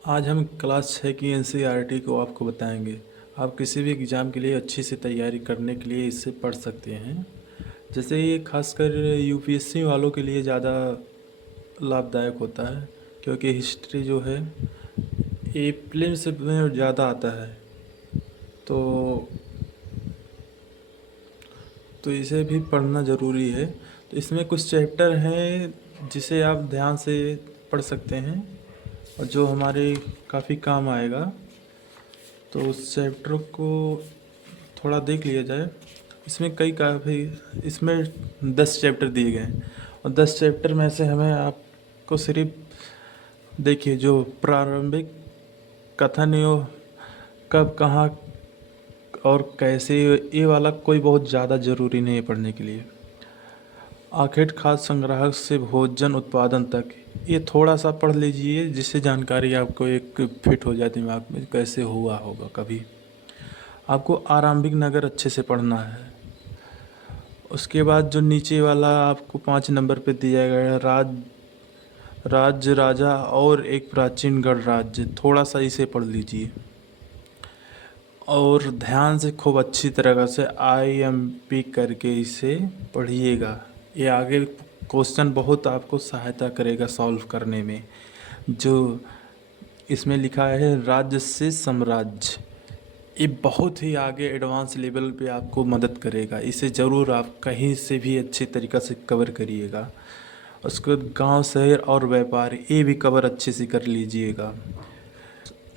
आज हम क्लास 6 की एनसीईआरटी को आपको बताएंगे। आप किसी भी एग्ज़ाम के लिए अच्छी से तैयारी करने के लिए इससे पढ़ सकते हैं। जैसे ये खासकर यूपीएससी वालों के लिए ज़्यादा लाभदायक होता है, क्योंकि हिस्ट्री जो है ये प्रीलिम्स में ज़्यादा आता है। तो तो इसे भी पढ़ना ज़रूरी है। तो इसमें कुछ चैप्टर हैं जिसे आप ध्यान से पढ़ सकते हैं और जो हमारे काफ़ी काम आएगा। तो उस चैप्टर को थोड़ा देख लिया जाए। इसमें कई काफ़ी इसमें 10 चैप्टर दिए गए हैं और 10 चैप्टर में से हमें आपको सिर्फ देखिए जो प्रारंभिक कथन यो कब कहाँ और कैसे, ये वाला कोई बहुत ज़्यादा ज़रूरी नहीं है पढ़ने के लिए। आखिर खाद्य संग्राहक से भोजन उत्पादन तक, ये थोड़ा सा पढ़ लीजिए जिससे जानकारी आपको एक फिट हो जाए दिमाग में कैसे हुआ होगा कभी। आपको आरंभिक नगर अच्छे से पढ़ना है। उसके बाद जो नीचे वाला आपको 5 नंबर पे दिया गया है, राज्य राजा और एक प्राचीन गणराज्य, थोड़ा सा इसे पढ़ लीजिए और ध्यान से खूब अच्छी तरह से आईएमपी करके इसे पढ़िएगा। ये आगे क्वेश्चन बहुत आपको सहायता करेगा सॉल्व करने में। जो इसमें लिखा है राज्य से साम्राज्य, ये बहुत ही आगे एडवांस लेवल पे आपको मदद करेगा। इसे ज़रूर आप कहीं से भी अच्छे तरीक़ा से कवर करिएगा। उसके बाद गाँव शहर और व्यापार, ये भी कवर अच्छे से कर लीजिएगा।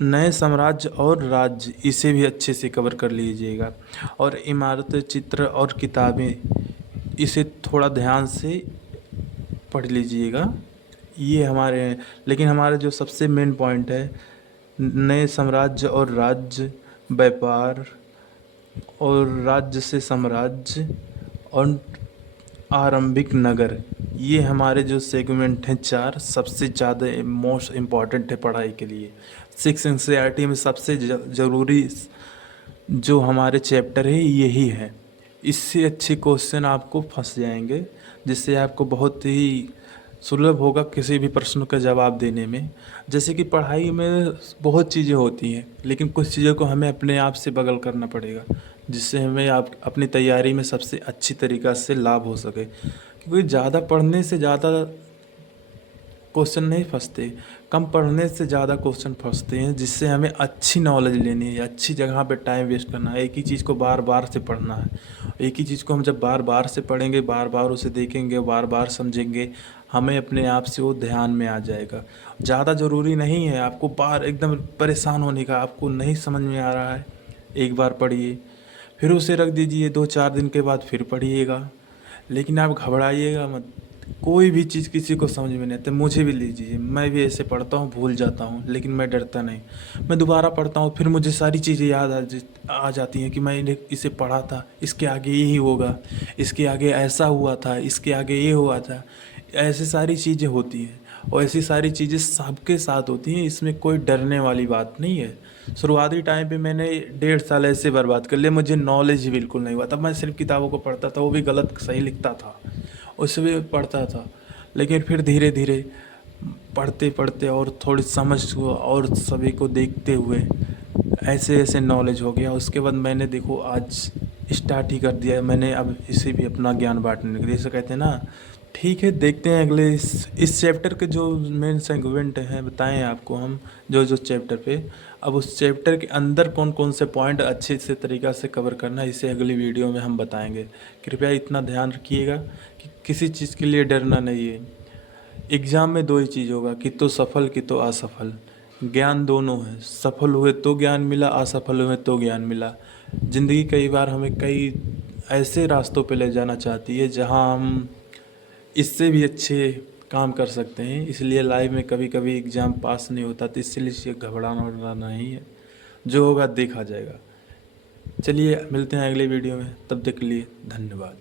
नए साम्राज्य और राज्य, इसे भी अच्छे से कवर कर लीजिएगा। और इमारतें, चित्र और किताबें, इसे थोड़ा ध्यान से पढ़ लीजिएगा। ये हमारे, लेकिन हमारे जो सबसे मेन पॉइंट है, नए साम्राज्य और राज्य, व्यापार और राज्य से साम्राज्य और आरंभिक नगर, ये हमारे जो सेगमेंट हैं 4, सबसे ज़्यादा मोस्ट इम्पॉर्टेंट है पढ़ाई के लिए। 6 एनसीईआरटी में सबसे ज़रूरी जो हमारे चैप्टर है यही है। इससे अच्छे क्वेश्चन आपको फंस जाएंगे, जिससे आपको बहुत ही सुलभ होगा किसी भी प्रश्न का जवाब देने में। जैसे कि पढ़ाई में बहुत चीज़ें होती हैं, लेकिन कुछ चीज़ों को हमें अपने आप से बगल करना पड़ेगा, जिससे हमें आप अपनी तैयारी में सबसे अच्छी तरीक़ा से लाभ हो सके। क्योंकि ज़्यादा पढ़ने से ज़्यादा क्वेश्चन नहीं फंसते, कम पढ़ने से ज़्यादा क्वेश्चन फंसते हैं। जिससे हमें अच्छी नॉलेज लेनी है, अच्छी जगह पे टाइम वेस्ट करना है, एक ही चीज़ को बार बार से पढ़ना है। एक ही चीज़ को हम जब बार बार से पढ़ेंगे, बार बार उसे देखेंगे, बार बार समझेंगे, हमें अपने आप से वो ध्यान में आ जाएगा। ज़्यादा ज़रूरी नहीं है आपको बार एकदम परेशान होने का। आपको नहीं समझ में आ रहा है, एक बार पढ़िए, फिर उसे रख दीजिए, 2-4 दिन के बाद फिर पढ़िएगा। लेकिन आप घबराइएगा मत। कोई भी चीज़ किसी को समझ में नहीं आती, मुझे भी लीजिए, मैं भी ऐसे पढ़ता हूँ, भूल जाता हूँ, लेकिन मैं डरता नहीं। मैं दोबारा पढ़ता हूँ, फिर मुझे सारी चीज़ें याद आ जाती हैं कि मैंने इसे पढ़ा था, इसके आगे यही होगा, इसके आगे ऐसा हुआ था, इसके आगे ये हुआ था। ऐसी सारी चीज़ें होती हैं और ऐसी सारी चीज़ें सबके साथ होती हैं। इसमें कोई डरने वाली बात नहीं है। शुरुआती टाइम पे मैंने 1.5 साल ऐसे बर्बाद कर लिए, मुझे नॉलेज ही बिल्कुल नहीं हुआ। तब मैं सिर्फ किताबों को पढ़ता था, वो भी गलत सही लिखता था, उससे भी पढ़ता था। लेकिन फिर धीरे धीरे पढ़ते पढ़ते और थोड़ी समझ को और सभी को देखते हुए ऐसे ऐसे नॉलेज हो गया। उसके बाद मैंने देखो आज स्टार्ट ही कर दिया है मैंने, अब इसे भी अपना ज्ञान बांटने के लिए। जैसे कहते हैं ना, ठीक है देखते हैं अगले इस चैप्टर के जो मेन सेगमेंट हैं बताएं आपको हम, जो जो चैप्टर पे। अब उस चैप्टर के अंदर कौन कौन से पॉइंट अच्छे से तरीक़ा से कवर करना है, इसे अगली वीडियो में हम बताएंगे। कृपया इतना ध्यान रखिएगा कि किसी चीज़ के लिए डरना नहीं है। एग्ज़ाम में 2 ही चीज़ होगा, कि तो सफल कि तो असफल। ज्ञान दोनों है, सफल हुए तो ज्ञान मिला, असफल हुए तो ज्ञान मिला। ज़िंदगी कई बार हमें कई ऐसे रास्तों पे ले जाना चाहती है जहां हम इससे भी अच्छे काम कर सकते हैं। इसलिए लाइफ में कभी कभी एग्ज़ाम पास नहीं होता, तो इसलिए घबराना वबराना नहीं है, जो होगा देखा जाएगा। चलिए मिलते हैं अगले वीडियो में, तब तक के लिए धन्यवाद।